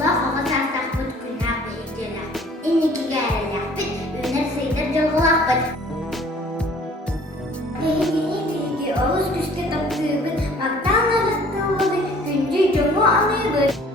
Allah hoga sastak bud günah beijela. Ini kigara yapit, unar sayder jolak. Ini Oğuz güçte taptığın maktan arıttı oldu. Güncü jomu anlayıbı.